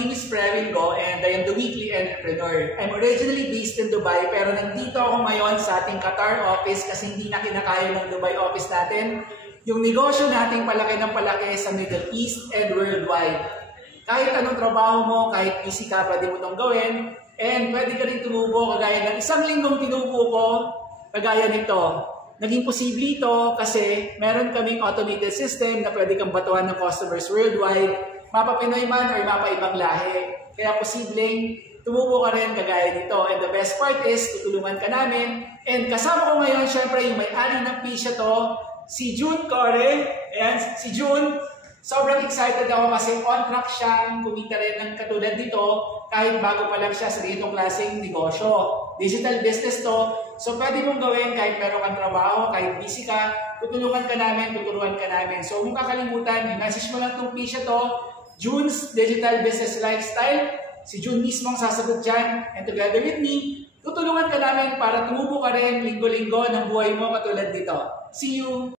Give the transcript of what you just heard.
name is Previn Go and I am the Weekly Entrepreneur. I'm originally based in Dubai pero nandito ako ngayon sa ating Qatar office kasi hindi na kinakaya ng Dubai office natin yung negosyo nating palaki ng palaki sa Middle East and worldwide. Kahit anong trabaho mo, kahit busy ka, pwede mo itong gawin and pwede ka rin tumubo kagaya ng isang linggong tinubo ko kagaya nito. Naging posible ito kasi meron kaming automated system na pwede kang batuhan ng customers worldwide, mapa Pinoy man or mapa ibang lahi. Kaya posibleng tumubo ka rin kagaya nito. And the best part is, tutulungan ka namin. And kasama ko ngayon, syempre, yung may-ari ng Pisha to, si June Core. Ayan, si June. Sobrang excited ako kasi on track siyang kumita rin ng katulad dito kahit bago pa lang siya sa ganitong klaseng negosyo. Digital business to. So pwede mong gawin kahit meron kang trabaho, kahit busy ka, tutulungan ka namin, tuturuan ka namin. So huwag kakalimutan, i-message mo lang itong Pisha to, June's Digital Business Lifestyle. Si June mismo ang sasagot dyan. And together with me, tutulungan ka namin para tumubo ka rin linggo-linggo ng buhay mo katulad dito. See you!